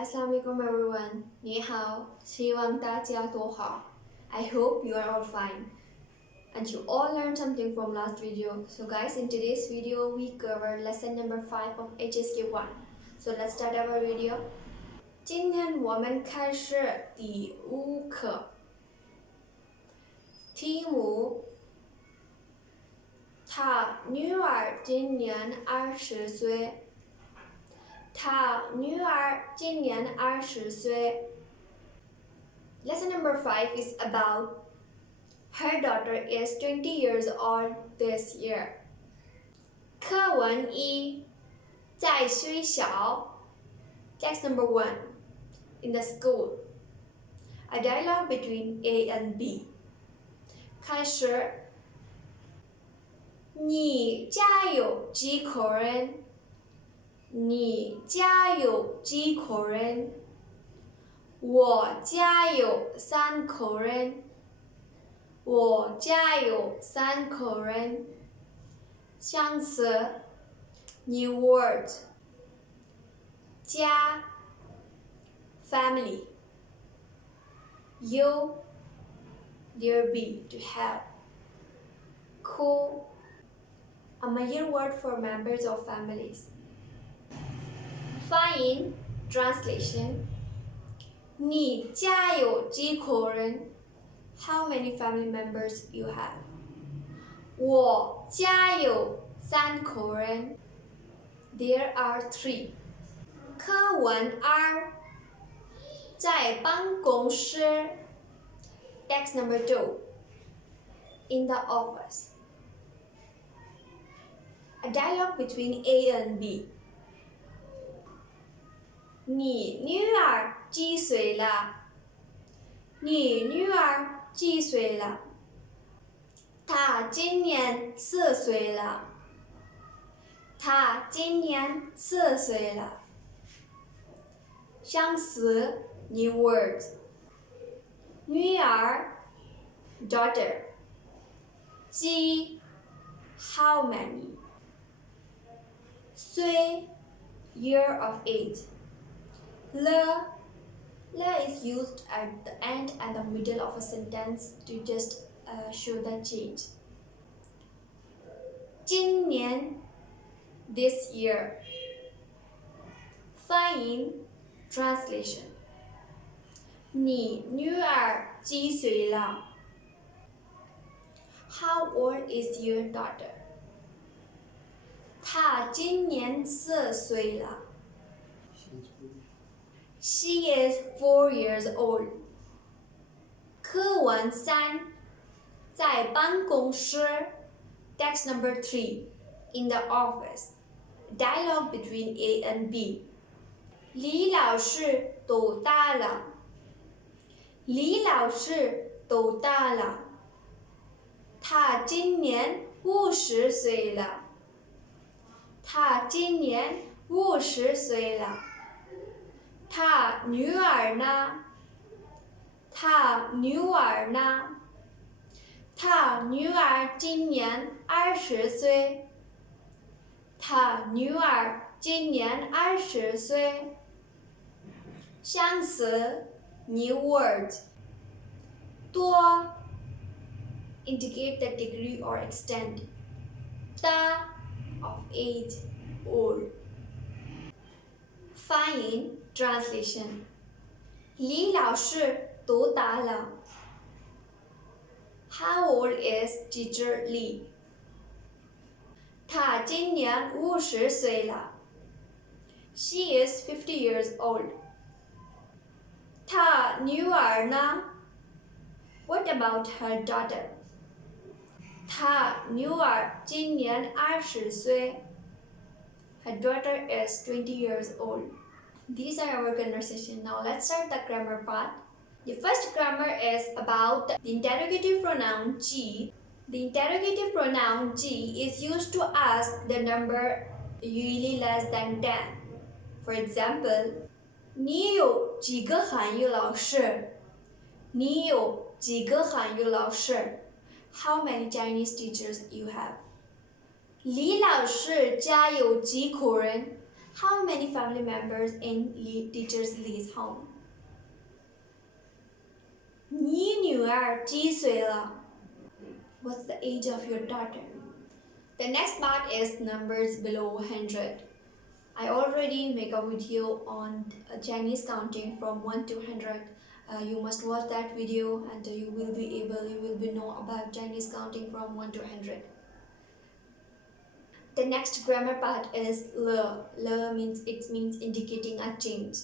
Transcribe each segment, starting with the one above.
Assalamualaikum everyone. 你好，希望大家都好。I hope you are all fine. And you all learned something from last video. So guys, in today's video, we cover lesson number 5 of HSK 1. So let's start our video. 今天我们开始第5课。题目：他女儿今年20岁。她女儿今年20岁。Lesson number 5 is about her daughter is 20 years old this year. 课文1，在学校。Text number 1, in the school. A dialogue between A and B. 开始。你家有几口人？你家有几口人？我家有3口人。我家有3口人。相似 New word 家 family 有 there be to have co a major word for members of families. 翻译 translation 你家有几口人 How many family members you have? 我家有3口人 There are 3. 课文2，在办公室 Text number 2, in the office. A dialogue between A and B. 你女儿几岁了？你女儿几岁了？她今年4岁了。她今年4岁了。相似 New word 女儿 daughter 几 how many 岁 year of 8 Le is used at the end and the middle of a sentence to just show the change. 今年 this year. 翻译 translation 你女儿几岁了？ How old is your daughter? 她今年4岁了。She is 4 years old. 课文3，在办公室 Text number 3, in the office. Dialogue between A and B. 李老师多大了？李老师多大了？他今年50岁了。他今年50岁了。他女儿呢？他女儿呢？他女儿今年20岁。他女儿今年20岁。相似 New word 多 indicate the degree or extent. 大 of age, old. 翻译 translation 李老师多大了？ How old is teacher Li? 她今年50岁了。She is 50 years old. 她女儿呢？ What about her daughter? 她女儿今年20岁。Her daughter is 20 years old. These are our conversation. Now let's start the grammar part. The first grammar is about the interrogative pronoun G. The interrogative pronoun G is used to ask the number usually less than 10. For example, 你有几个汉语老师？你有几个汉语老师？ How many Chinese teachers you have? 李老师家有几口人？ How many family members in teacher's Li's home? 你女儿几岁了? What's the age of your daughter? The next part is numbers below 100. I already make a video on Chinese counting from 1 to 100. You must watch that video and you will be know about Chinese counting from 1 to 100. The next grammar part is le. Le means indicating a change.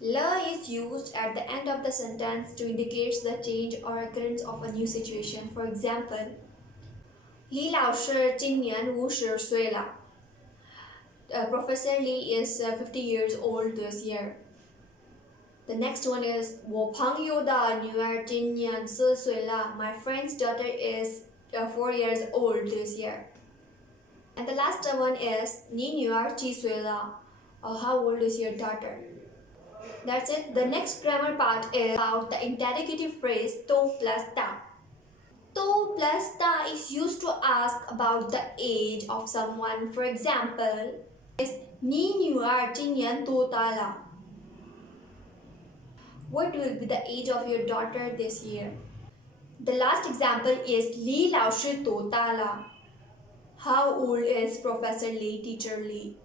Le is used at the end of the sentence to indicate the change or occurrence of a new situation. For example, 李老师今年50岁了. Professor Li is 50 years old this year. The next one is 我朋友的女儿今年4岁了. My friend's daughter is 4 years old this year. And the last one is 你女儿几岁了? How old is your daughter? That's it. The next grammar part is about the interrogative phrase to plus ta. To plus ta is used to ask about the age of someone. For example, is 你女儿今年多大了? What will be the age of your daughter this year? The last example is 李老师多大了? How old is Professor Li, Teacher Li?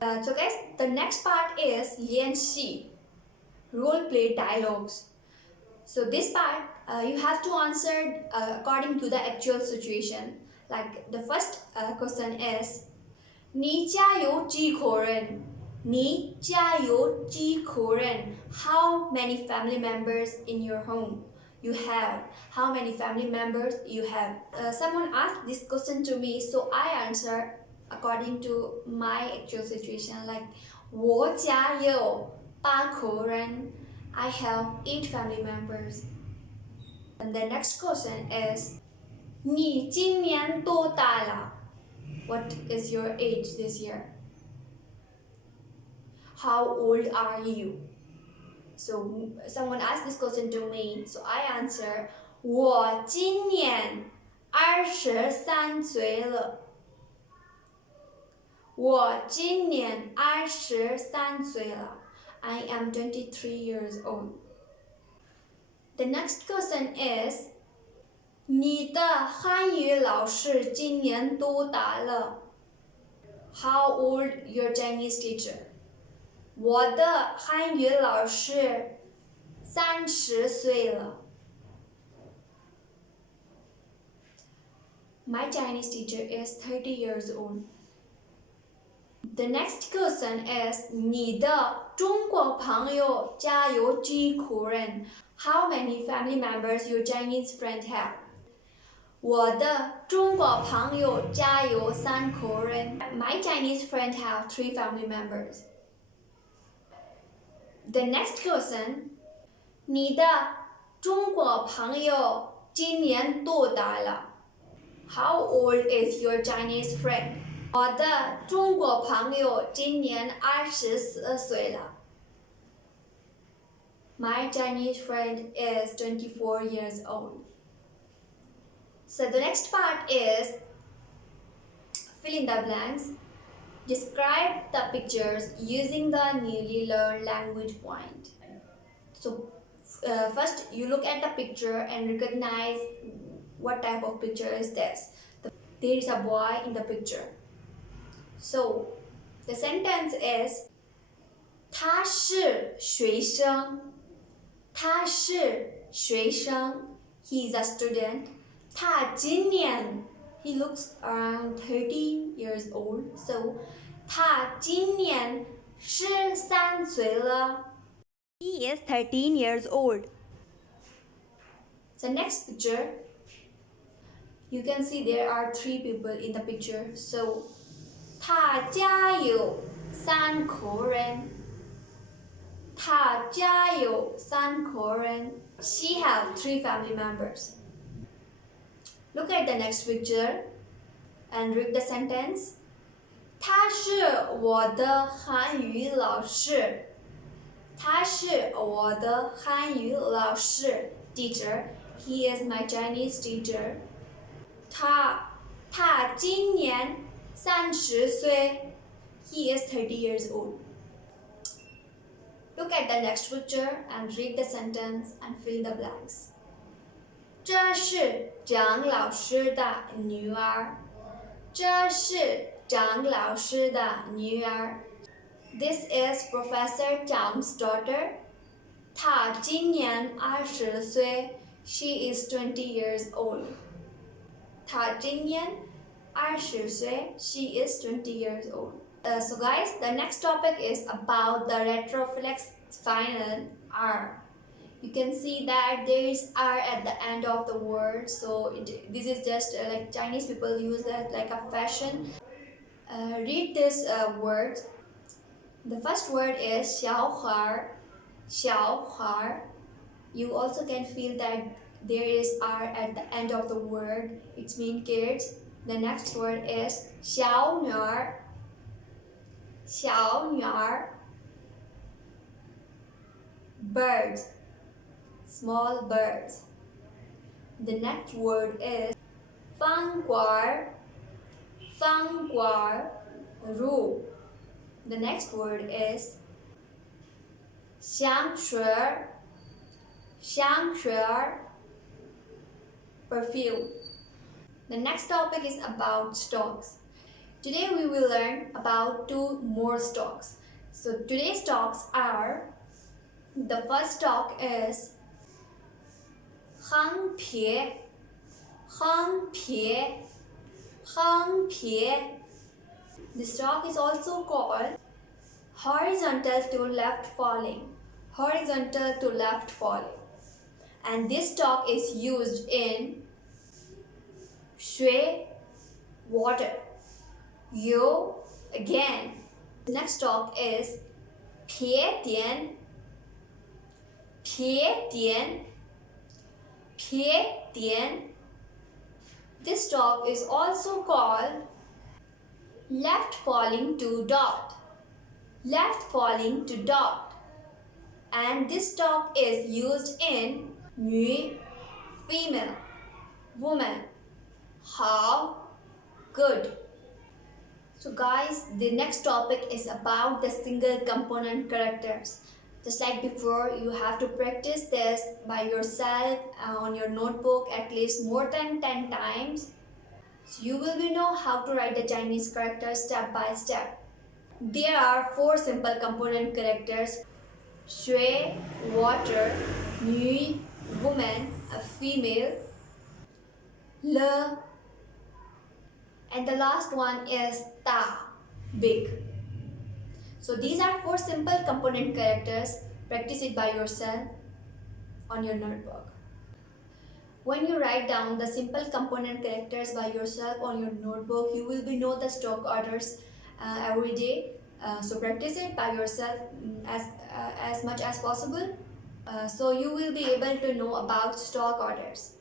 So guys, the next part is 练习, role play dialogues. So this part you have to answer according to the actual situation. Like the first question is 你家有几口人? 你家有几口人? How many family members in your home you have? How many family members you have? Someone asked this question to me, so I answer according to my actual situation. Like 我家有8口人. I have 8 family members. And the next question is 你今年多大了? What is your age this year? How old are you? So someone asked this question to me, so I answer 我今年23岁了. 我今年23岁了. I am 23 years old. The next question is 你的汉语老师今年多大了? How old your Chinese teacher? 我的汉语老师30岁了. My Chinese teacher is 30 years old. The next question is 你的中国朋友家有几口人? How many family members your Chinese friend have? 我的中国朋友家有3口人. My Chinese friend have 3 family members. The next question, 你的中国朋友今年多大了? How old is your Chinese friend? 我的中国朋友今年24岁了. My Chinese friend is 24 years old. So the next part is fill in the blanks. Describe the pictures using the newly learned language point. So first you look at the picture and recognize what type of picture is this. There is a boy in the picture. So the sentence is 他是学生. 他是学生. He is a student. 他今年 he looks around 13 years old. So 他今年13岁了. He is 13 years old. The next picture, you can see there are 3 people in the picture. So 他家有3口人. 他家有3口人. She have 3 family members. Look at the next picture and read the sentence. 他是我的汉语老师. 他是我的汉语老师. Teacher. He is my Chinese teacher. 他今年30岁. He is 30 years old. Look at the next picture and read the sentence and fill the blanks. 这是张老师的女儿。这是张老师的女儿。This is Professor Zhang's daughter. 她今年20岁。She is 20 years old. 她今年20岁。She is 20 years old. So guys, the next topic is about the retroflex final R. You can see that there is R at the end of the word. So this is just like Chinese people use that like a fashion. Read this word. The first word is 小孩. 小孩. You also can feel that there is R at the end of the word. It means kids. The next word is 小女儿. 小女儿. Bird. Small birds. The next word is 饭馆. 饭馆. Room. The next word is 香水. 香水. Perfume. The next topic is about stocks. Today we will learn about 2 more stocks. So today's stocks are, the first stock is 横撇. 横撇. 横撇. The stock is also called horizontal to left falling. Horizontal to left falling. And this stock is used in 水, water. 油, again. The next stock is 撇点. 撇点. 撇点. This stock is also called left falling to dot. Left falling to dot. And this stock is used in 女, female, woman, 好, good. So guys, the next topic is about the single component characters. Just like before, you have to practice this by yourself on your notebook at least more than 10 times. So you will know how to write the Chinese characters step by step. There are 4 simple component characters: 水, water, 女, woman, a female, le, and the last one is ta, big. So these are 4 simple component characters. Practice it by yourself on your notebook. When you write down the simple component characters by yourself on your notebook, you will know the stock orders every day. So practice it by yourself as much as possible. So you will be able to know about stock orders.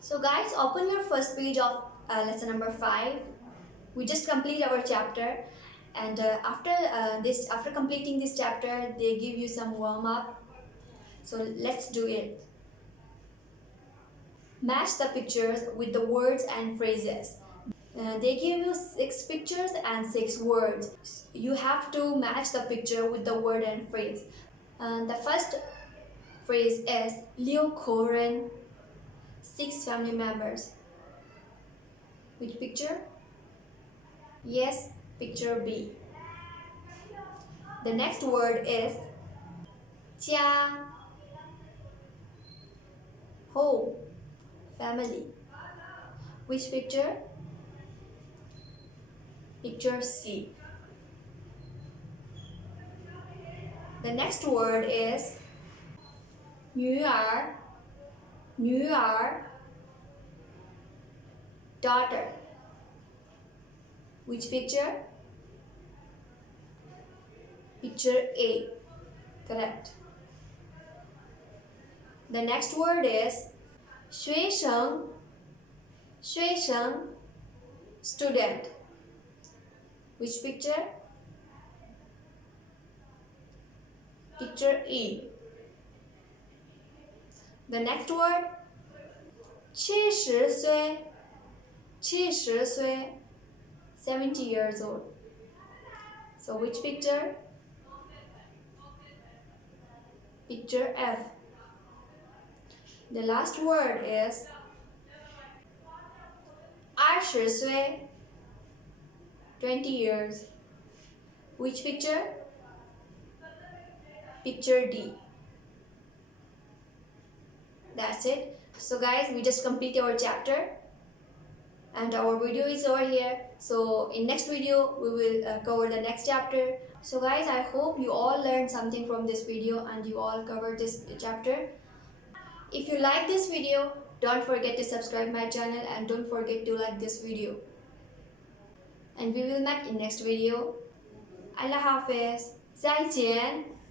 So guys, open your first page of lesson number 5. We just complete our chapter, and after completing this chapter, they give you some warm up. So let's do it. Match the pictures with the words and phrases. They give you 6 pictures and 6 words. You have to match the picture with the word and phrase. The first phrase is 6口人, 6 family members. Which picture? Yes, picture B. The next word is 家, home, family. Which picture? Picture C. The next word is 女儿, 女儿, daughter. Which picture? Picture A. Correct. The next word is 学生, 学生, student. Which picture? Picture E. The next word 70岁, 70岁, 70 years old. So which picture? Picture F. The last word is 20岁, 20 years. Which picture? Picture D. That's it. So guys, we just complete our chapter and our video is over here. So in next video we will cover the next chapter. So guys, I hope you all learned something from this video and you all covered this chapter. If you like this video, don't forget to subscribe my channel and don't forget to like this video. And we will meet in next video. Allah Hafiz. 再见.